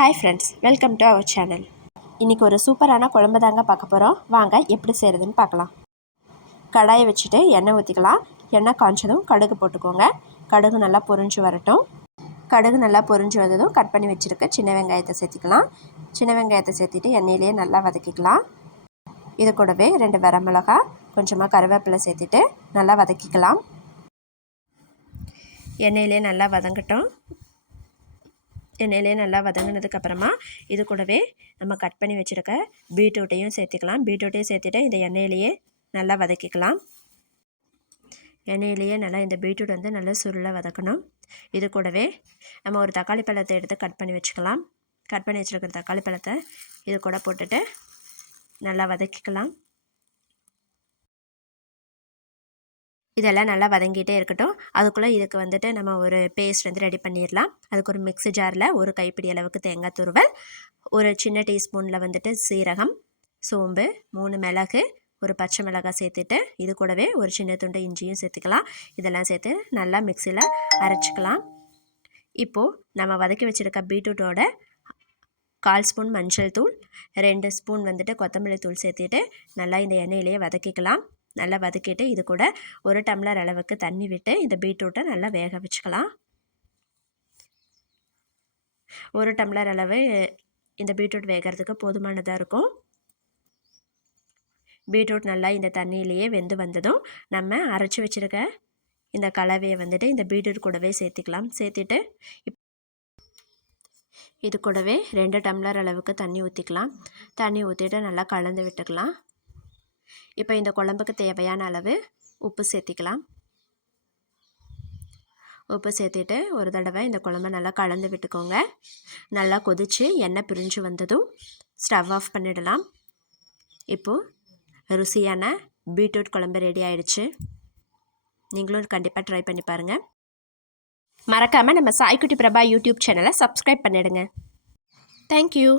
Hi friends, welcome to our channel. இன்றைக்கி ஒரு சூப்பரான குழம்பு தாங்க பார்க்க போகிறோம். வாங்க எப்படி செய்கிறதுன்னு பார்க்கலாம். கடாயை வச்சுட்டு எண்ணெய் ஊற்றிக்கலாம். எண்ணெய் காய்ச்சதும் கடுகு போட்டுக்கோங்க. கடுகு நல்லா பொரிஞ்சு வரட்டும். கடுகு நல்லா பொரிஞ்சு வந்ததும் கட் பண்ணி வச்சுருக்க சின்ன வெங்காயத்தை சேர்த்திக்கலாம். சின்ன வெங்காயத்தை சேர்த்திட்டு எண்ணெயிலேயே நல்லா வதக்கிக்கலாம். இது கூடவே 2 வரமிளகா, கொஞ்சமாக கருவேப்பிலை சேர்த்திட்டு நல்லா வதக்கிக்கலாம். எண்ணெயிலே நல்லா வதங்கட்டும். எண்ணெயிலே நல்லா வதங்கினதுக்கப்புறமா இது கூடவே நம்ம கட் பண்ணி வச்சுருக்க பீட்ரூட்டையும் சேர்த்துக்கலாம். பீட்ரூட்டையும் சேர்த்துட்டு இந்த எண்ணெயிலேயே நல்லா வதக்கிக்கலாம். எண்ணெயிலேயே நல்லா இந்த பீட்ரூட் வந்து நல்லா சுருளை வதக்கணும். இது கூடவே நம்ம ஒரு தக்காளி பழத்தை எடுத்து கட் பண்ணி வச்சுக்கலாம். கட் பண்ணி வச்சுருக்கிற தக்காளி பழத்தை இது கூட போட்டுட்டு நல்லா வதக்கிக்கலாம். இதெல்லாம் நல்லா வதங்கிட்டே இருக்கட்டும். அதுக்குள்ளே இதுக்கு வந்துட்டு நம்ம ஒரு பேஸ்ட் வந்து ரெடி பண்ணிடலாம். அதுக்கு ஒரு மிக்ஸி ஜாரில் ஒரு கைப்பிடி அளவுக்கு தேங்காய் துருவல், ஒரு சின்ன டீஸ்பூனில் வந்துட்டு சீரகம், சோம்பு, 3 மிளகு, ஒரு பச்சை மிளகாய் சேர்த்துட்டு இது கூடவே ஒரு சின்ன துண்டு இஞ்சியும் சேர்த்துக்கலாம். இதெல்லாம் சேர்த்து நல்லா மிக்சியில் அரைச்சிக்கலாம். இப்போது நம்ம வதக்கி வச்சுருக்க பீட்ரூட்டோட 1/4 ஸ்பூன் மஞ்சள் தூள், 2 ஸ்பூன் வந்துட்டு கொத்தமல்லி தூள் சேர்த்துட்டு நல்லா இந்த எண்ணெயிலேயே வதக்கிக்கலாம். நல்லா வதக்கிட்டு இது கூட 1 டம்ளர் அளவுக்கு தண்ணி விட்டு இந்த பீட்ரூட்டை நல்லா வேக வச்சுக்கலாம். 1 டம்ளர் அளவு இந்த பீட்ரூட் வேகிறதுக்கு போதுமானதாக இருக்கும். பீட்ரூட் நல்லா இந்த தண்ணியிலேயே வெந்து வந்ததும் நம்ம அரைச்சி வச்சுருக்க இந்த கலவையை வந்துட்டு இந்த பீட்ரூட் கூடவே சேர்த்துக்கலாம். சேர்த்துட்டு இது கூடவே 2 டம்ளர் அளவுக்கு தண்ணி ஊற்றிக்கலாம். தண்ணி ஊற்றிட்டு நல்லா கலந்து விட்டுக்கலாம். இப்போ இந்த குழம்புக்கு தேவையான அளவு உப்பு சேர்த்திக்கலாம். உப்பு சேர்த்துட்டு ஒரு தடவை இந்த குழம்பை நல்லா கலந்து விட்டுக்கோங்க. நல்லா கொதித்து எண்ணெய் பிரிஞ்சு வந்ததும் ஸ்டவ் ஆஃப் பண்ணிடலாம். இப்போது ருசியான பீட்ரூட் குழம்பு ரெடி ஆயிடுச்சு. நீங்களும் கண்டிப்பாக ட்ரை பண்ணி பாருங்கள். மறக்காமல் நம்ம சாய்க்குட்டி பிரபா யூடியூப் சேனலை சப்ஸ்கிரைப் பண்ணிடுங்க. தேங்க்யூ.